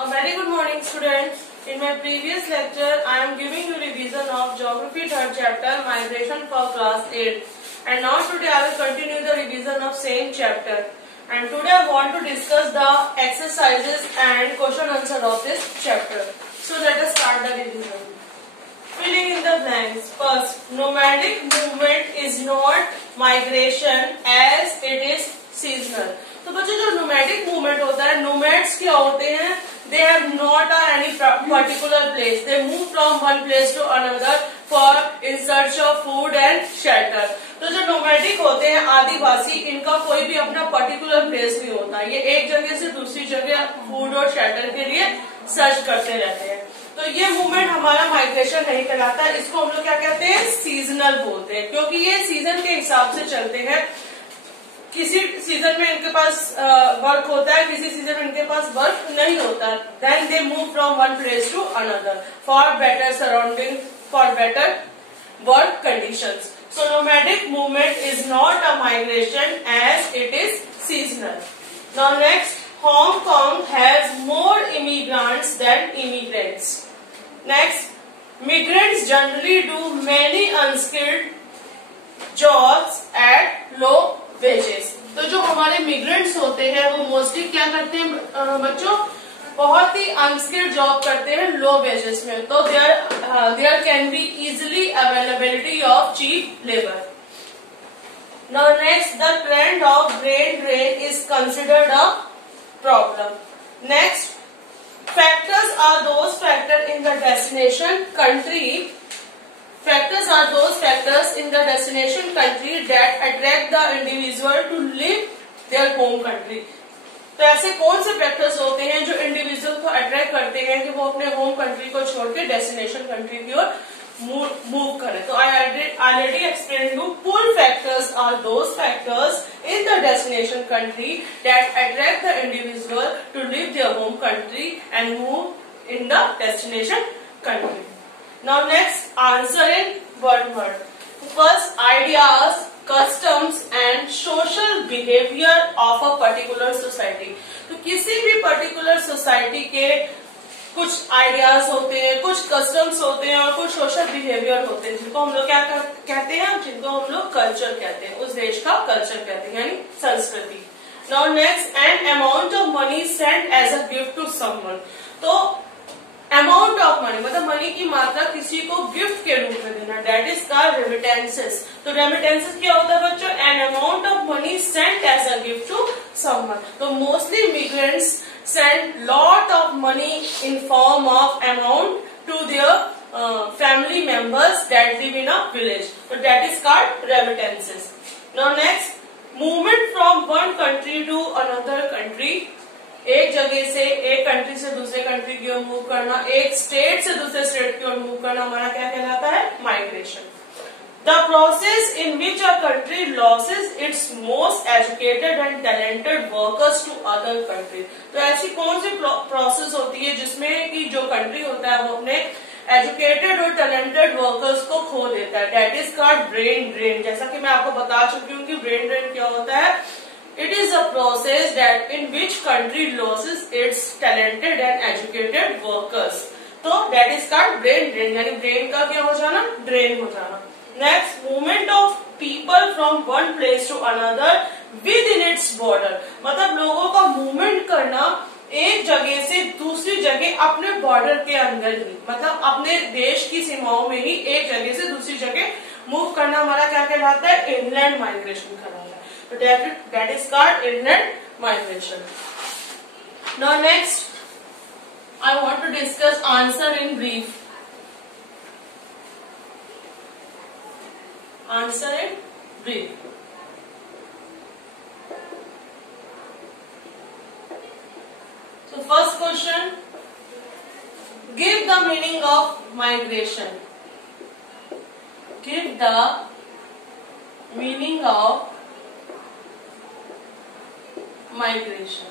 A very good morning, students. In my previous lecture, I am giving you revision of Geography 3rd chapter, Migration for class 8. And now today I will continue the revision of same chapter. And today I want to discuss the exercises and question answer of this chapter. So let us start the revision. Filling in the blanks. First, nomadic movement is not migration as it is seasonal. तो बच्चों जो nomadic movement होता है, nomads क्या होते हैं? They have not any particular place. They move from one place to another for in search of food and shelter. तो जो nomadic होते हैं आदिवासी, इनका कोई भी अपना particular place नहीं होता. ये एक जगह से दूसरी जगह food और shelter के लिए सर्च करते रहते हैं. तो ये मूवमेंट हमारा माइग्रेशन नहीं कहलाता. इसको हम लोग क्या कहते हैं? सीजनल बोलते हैं, क्योंकि ये सीजन के हिसाब से चलते हैं. किसी सीजन में इनके पास वर्क होता है, किसी सीजन में इनके पास वर्क नहीं होता. Then they move from one place to another for better surrounding, for better work conditions. So nomadic movement is not a migration as it is seasonal. Now next, Hong Kong has more immigrants than immigrants. Next, migrants generally do many unskilled jobs at low wages. तो जो हमारे मिग्रेंट्स होते हैं वो mostly क्या करते हैं बच्चों? बहुत ही अनस्किल्ड जॉब करते हैं लो वेजेस में. तो there can be easily availability of cheap labour. Now next, the trend of brain drain is considered a problem. Next, factors are those factors in the destination country. Factors are those factors in the destination country that attract the individual to leave their home country. तो ऐसे कौन से factors होते हैं जो individual को attract करते हैं कि वो अपने होम कंट्री को छोड़ के डेस्टिनेशन कंट्री की ओर मूव करें? तो I already explain you. Pull factors are those factors in the destination country that attract the individual to leave their home country and move in the destination country. Now next, answer in one word. First, ideas, customs and social behavior of a particular society. तो किसी भी particular society के कुछ ideas होते हैं, कुछ customs होते हैं और कुछ सोशल बिहेवियर होते हैं, जिनको हम लोग क्या कहते हैं? जिनको हम लोग कल्चर कहते हैं. उस देश का कल्चर कहते हैं, यानी संस्कृति. Now next, an amount of money sent as a gift to someone. तो अमाउंट ऑफ मनी मतलब मनी की मात्रा किसी को गिफ्ट के रूप में देना, डेट इज कॉल्ड रेमिटेंसेस. तो रेमिटेंसेस क्या होता है बच्चों? An amount of money sent as a gift to someone. तो mostly migrants send lot of money in form of amount to their family members that live in a village. तो that is called remittances. Now next, movement from one country to another country. एक जगह से, एक country से दूसरे country की ओर move करना, एक स्टेट से दूसरे स्टेट की ओर मूव करना हमारा क्या कहलाता है? Migration. The process in which a country loses its most educated and talented workers to other countries. तो ऐसी कौन सी प्रोसेस होती है जिसमें कि जो कंट्री होता है वो अपने एजुकेटेड और टैलेंटेड वर्कर्स को खो देता है? That is called brain drain. जैसा कि मैं आपको बता चुकी हूँ कि ब्रेन ड्रेन क्या होता है. It is a process that in which country loses its talented and educated workers. तो that is called brain drain, यानी ब्रेन का क्या हो जाना? ड्रेन हो जाना. Next, movement of people from one place to another within its border. मतलब लोगों का मूवमेंट करना एक जगह से दूसरी जगह अपने बॉर्डर के अंदर ही, मतलब अपने देश की सीमाओं में ही एक जगह से दूसरी जगह मूव करना हमारा क्या कहलाता है? इनलैंड माइग्रेशन कहलाता है. So that is called inland migration. Now next, I want to discuss answer in brief. Answer in brief. So first question, give the meaning of migration. Give the meaning of migration.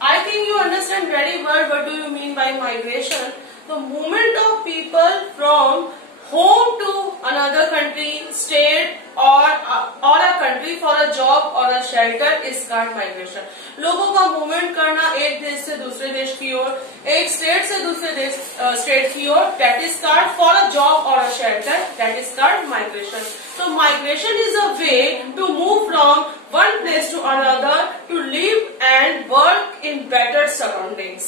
I think you understand very well what do you mean by migration. The movement of people from home to another country, state or a country for a job or a shelter is called migration. लोगों का movement करना एक देश से दूसरे देश की ओर, एक स्टेट से दूसरे देश स्टेट की ओर, that is called for a job और a shelter, that is called migration. तो migration is a way to move from one place to another to live and work in better surroundings.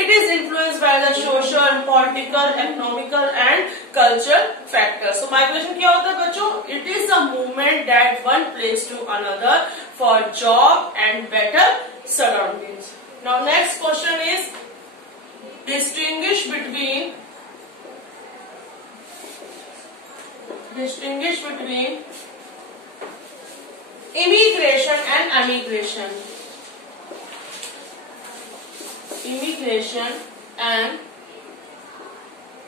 It is influenced by the social, political, economical and cultural factors. So migration क्या होता है बच्चों? It is a movement that one place to another for job and better surroundings. Now next question is distinguish between immigration and emigration. Immigration and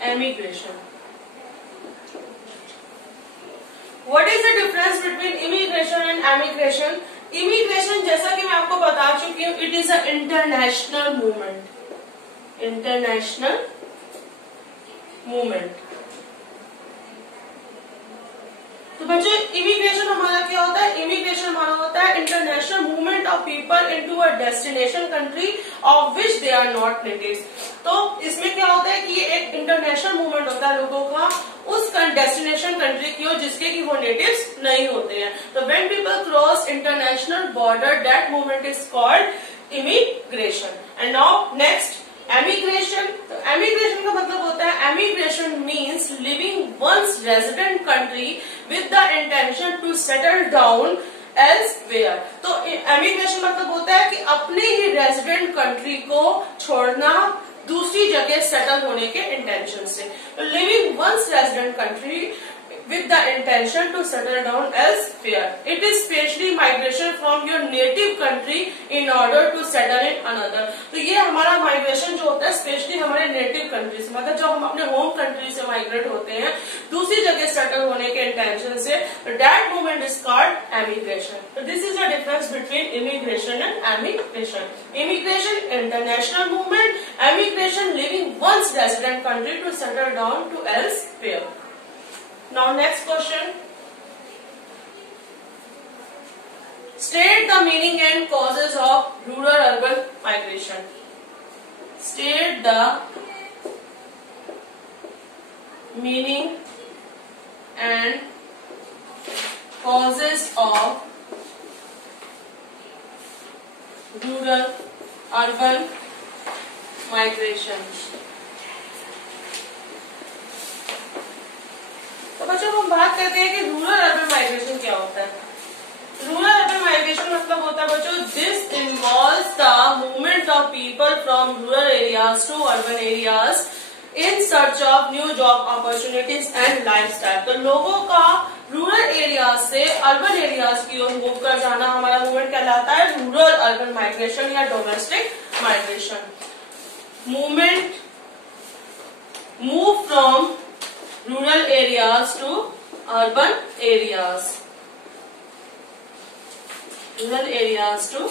emigration. What is the difference between immigration and emigration? Immigration जैसा कि मैं आपको बता चुकी हूँ, it is a international movement. International movement. तो बच्चों immigration हमारा क्या होता है? इमिग्रेशन हमारा होता है international movement of people into a destination country of which they are not natives. तो इसमें क्या होता है कि ये एक इंटरनेशनल मूवमेंट होता है लोगों का उस डेस्टिनेशन कंट्री की ओर जिसके कि वो नेटिव्स नहीं होते हैं. तो when people cross international border that movement is called immigration. And now next emigration. तो एमिग्रेशन का मतलब होता है emigration means living once resident country with the intention to settle down elsewhere. तो एमिग्रेशन मतलब होता है कि अपने ही रेजिडेंट कंट्री को छोड़ना दूसरी जगह सेटल होने के इंटेंशन से. Living once resident country with the intention to settle down elsewhere. It is specially migration from your native country in order to settle in another. तो ये हमारा माइग्रेशन जो होता है स्पेशली हमारे नेटिव कंट्री से, मतलब जब हम अपने होम कंट्री से माइग्रेट होते हैं दूसरी जगह सेटल होने के इंटेंशन से, that movement is called emigration. तो this is the difference between immigration and emigration. Immigration international movement, emigration living once resident country to settle down to elsewhere. Now next question. State the meaning and causes of rural-urban migration. State the meaning and causes of rural-urban migration. तो बच्चों हम बात करते हैं कि rural urban migration क्या होता है. रूरल अर्बन माइग्रेशन मतलब होता है बच्चों this involves the movement of people from rural areas to urban areas in search of new job opportunities and lifestyle. तो लोगों का रूरल एरियाज से अर्बन एरियाज की ओर मूव कर जाना हमारा मूवमेंट कहलाता है रूरल अर्बन माइग्रेशन या domestic migration. Movement move from rural areas to urban areas. Rural areas to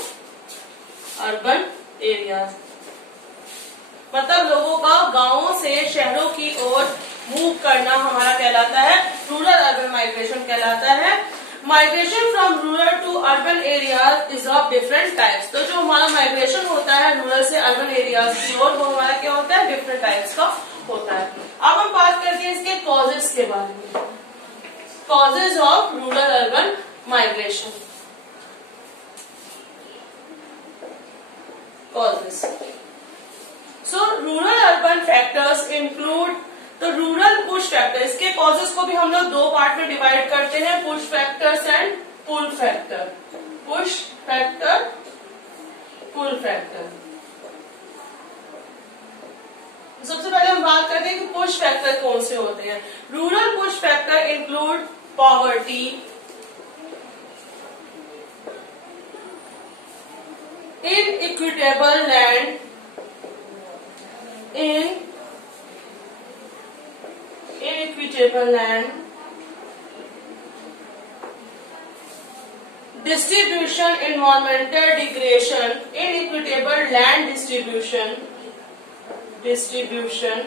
urban areas. मतलब लोगों का गांवों से शहरों की ओर मूव करना हमारा कहलाता है रूरल अर्बन माइग्रेशन कहलाता है. Migration from rural to urban areas is of different types. तो जो हमारा माइग्रेशन होता है रूरल से अर्बन एरियाज की ओर वो हमारा क्या होता है डिफरेंट टाइप्स का होता है. अब हम बात करते हैं इसके कॉजेस के बारे में. Causes of rural urban migration. Causes. So rural urban factors include the rural push factor. इसके कॉजेस को भी हम लोग दो पार्ट में डिवाइड करते हैं, push factors and pull factor. Push factor, pull factor. सबसे पहले हम बात करते हैं कि पुश फैक्टर कौन से होते हैं. Rural push factor include poverty, inequitable land, distribution, environmental degradation, inequitable land distribution,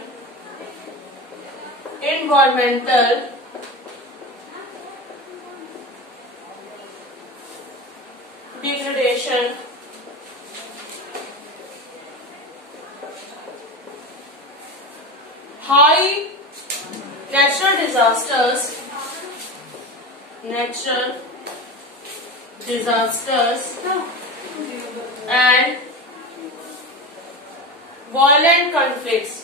environmental degradation, high natural disasters, and violent conflicts.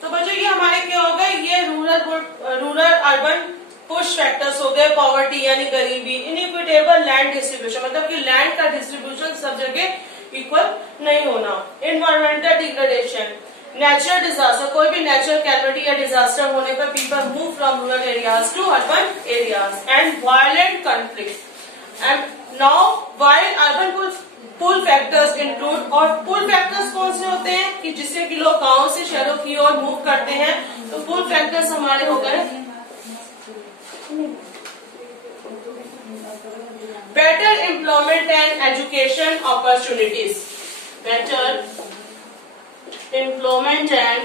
तो बच्चों ये हमारे क्या हो गए, ये रूरल अर्बन पुश फैक्टर्स हो गए, पॉवर्टी यानी गरीबी, इनइक्विटेबल लैंड डिस्ट्रीब्यूशन मतलब कि लैंड का डिस्ट्रीब्यूशन सब जगह इक्वल नहीं होना, इन्वायरमेंटल डिग्रेडेशन, नेचुरल डिजास्टर, कोई भी नेचुरल कैलेमिटी या डिजास्टर होने पर people move from rural areas to urban areas, and violent conflict. And now while urban pull factors include, और पुल फैक्टर्स कौन से होते हैं कि जिससे कि लोग गांव से शहरों की ओर मूव करते हैं, तो पुल फैक्टर्स हमारे हो गए better employment and education opportunities, better employment and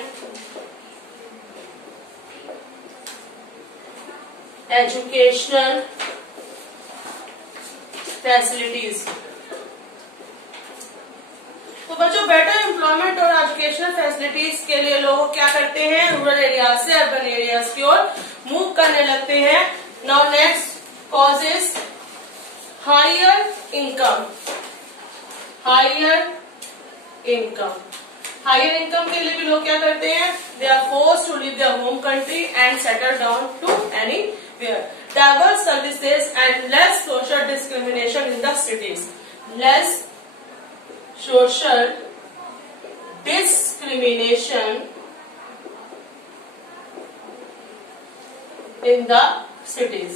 educational facilities। तो बच्चों बेटर एम्प्लॉयमेंट और एजुकेशनल फैसिलिटीज के लिए लोग क्या करते हैं, रूरल एरियाज से अर्बन एरियाज की ओर मूव करने लगते हैं। Now next causes, higher income के लिए भी लोग क्या करते हैं, they are forced to leave their home country and settle down to anywhere. Diverse services and less social discrimination in the cities, less social discrimination in the cities,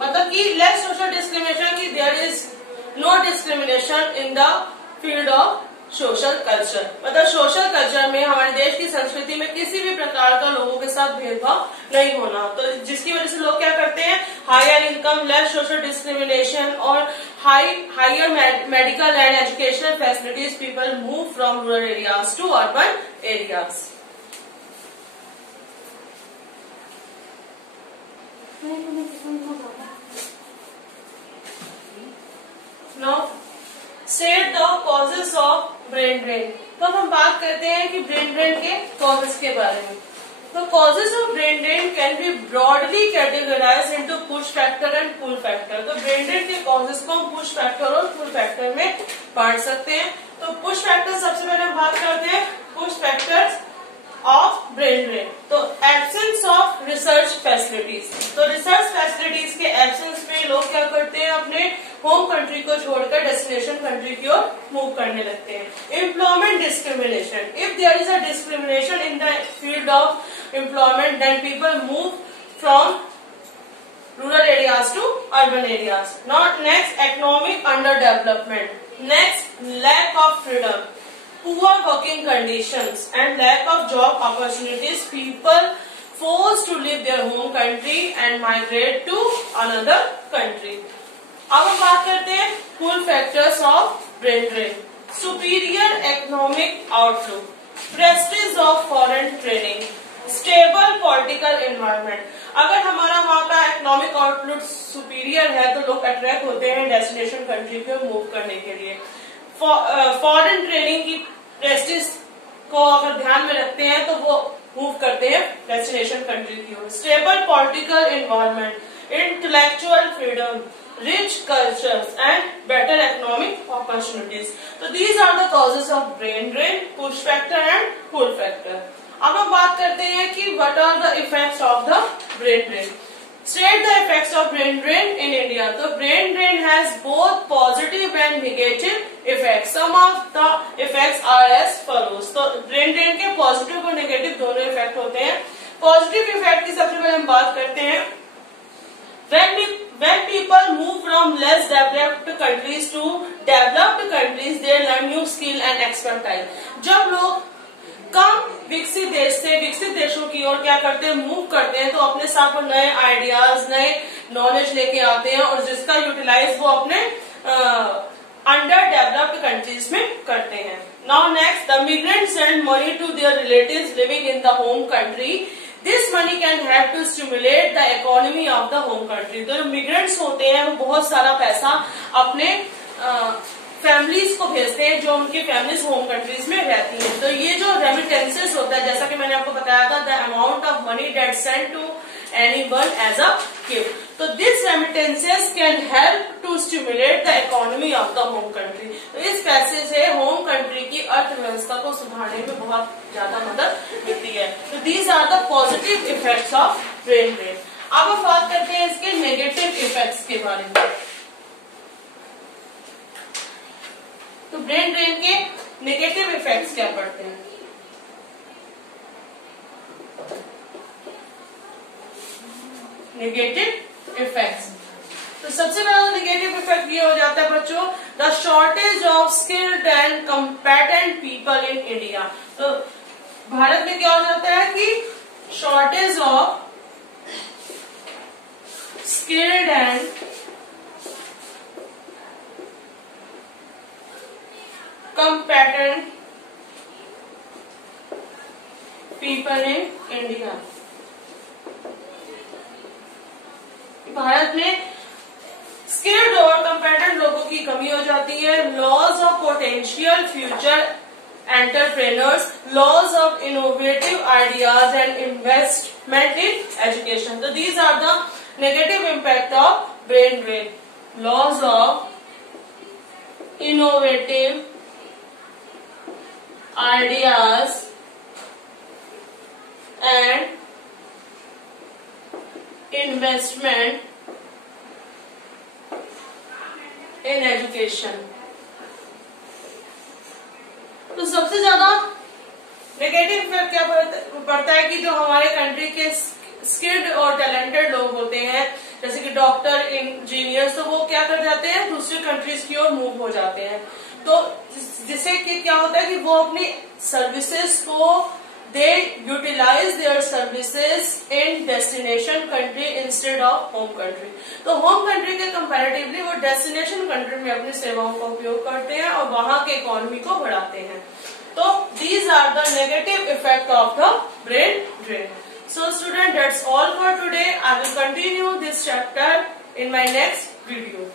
मतलब कि less social discrimination की there is no discrimination in the field of social culture, मतलब social culture में हमारे देश की संस्कृति में किसी भी प्रकार का लोगों के साथ भेदभाव नहीं होना। तो जिसकी वजह से लोग क्या करते हैं, higher income, less social discrimination और higher medical and educational facilities, people move from rural areas to urban areas. Now state the causes of brain drain. तो अब हम बात करते हैं कि ब्रेन ड्रेन के कॉजेस के बारे में। तो causes of brain drain can be broadly categorize into push factor and pull factor. तो ब्रेन ड्रेन के कॉजेस को हम पुश फैक्टर और पुल फैक्टर में बांट सकते हैं। तो पुश फैक्टर सबसे पहले हम बात करते हैं push factors of brain drain. तो एब्सेंस ऑफ रिसर्च फैसिलिटीज, तो रिसर्च फैसिलिटीज के एब्सेंस में लोग क्या करते हैं, अपने होम कंट्री को छोड़कर डेस्टिनेशन कंट्री की ओर मूव करने लगते हैं। Employment discrimination, if there is a discrimination in the field of employment then people move from rural areas to urban areas. Not next, economic under development, next lack of freedom, poor working conditions and lack of job opportunities, people forced to leave their home country and migrate to another country। अब हम बात करते हैं pull factors of brain drain। superior economic outlook, prestige of foreign training, stable political environment। अगर हमारा वहाँ का economic outlook superior है तो लोग अट्रैक्ट होते हैं डेस्टिनेशन कंट्री पे मूव करने के लिए। फॉरेन ट्रेनिंग की प्रेस्टिज को अगर ध्यान में रखते हैं तो वो मूव करते हैं डेस्टिनेशन कंट्री की ओर। Stable political environment, intellectual freedom, rich cultures and better economic opportunities. तो these are the causes of brain drain, push factor and pull factor. अब हम बात करते हैं कि what are the effects of the brain drain. State the effects of brain drain in India. So brain drain has both positive and negative effects. Some of the effects are as follows. तो brain drain के positive और negative दोनों effect होते हैं। Positive effect की सबसे पहले हम बात करते हैं, when people move from less developed countries to developed countries, they learn new skill and expertise। जब लोग कम विकसित देश से विकसित देशों की ओर क्या करते हैं, मूव करते हैं, तो अपने साथ वो नए आइडियाज, नए नॉलेज लेके आते हैं और जिसका यूटिलाइज वो अपने अंडर डेवलप्ड कंट्रीज में करते हैं। Now next, the migrants send money to their relatives living in the home country. This money can help to stimulate the economy of the home country. तो जो मिग्रेंट्स होते हैं वो बहुत सारा पैसा अपने फैमिलीज को भेजते हैं जो उनकी फैमिलीज होम कंट्रीज में रहती हैं। तो ये जो रेमिटेंसेस होता है, जैसा कि मैंने आपको बताया था, the amount of money that send to anyone as a gift. तो this remittances can help to stimulate the economy of the home country. तो इस पैसे से होम कंट्री की अर्थव्यवस्था को सुधारने में बहुत ज्यादा मदद मिलती है। तो these are the positive effects of brain drain. अब हम बात करते हैं इसके नेगेटिव इफेक्ट्स के बारे में। तो ब्रेन ड्रेन के नेगेटिव इफेक्ट्स क्या पड़ते हैं? नेगेटिव इफेक्ट्स, तो सबसे पहला नेगेटिव इफेक्ट ये हो जाता है बच्चों, the shortage of skilled and competent people in India. तो भारत में क्या हो जाता है कि shortage of skilled and competent people in India। भारत में स्किल्ड और कंपेटेंट लोगों की कमी हो जाती है। Loss of potential future entrepreneurs, loss of innovative ideas and investment in education. तो these are the negative impact of brain drain. Loss of innovative ideas and investment in education। तो सबसे ज्यादा नेगेटिव इफेक्ट क्या पड़ता है कि जो हमारे कंट्री के स्किल्ड और टैलेंटेड लोग होते हैं, जैसे कि डॉक्टर, इंजीनियर, तो वो क्या कर जाते हैं, दूसरी कंट्रीज की ओर मूव हो जाते हैं। तो जिससे कि क्या होता है कि वो अपनी सर्विसेज को they utilize their services in destination country instead of home country. तो होम कंट्री के कंपैरेटिवली वो डेस्टिनेशन कंट्री में अपनी सेवाओं का उपयोग करते हैं और वहां के इकोनॉमी को बढ़ाते हैं। तो these are the negative effect of the brain drain. So student, that's all for today. I will continue this chapter in my next video.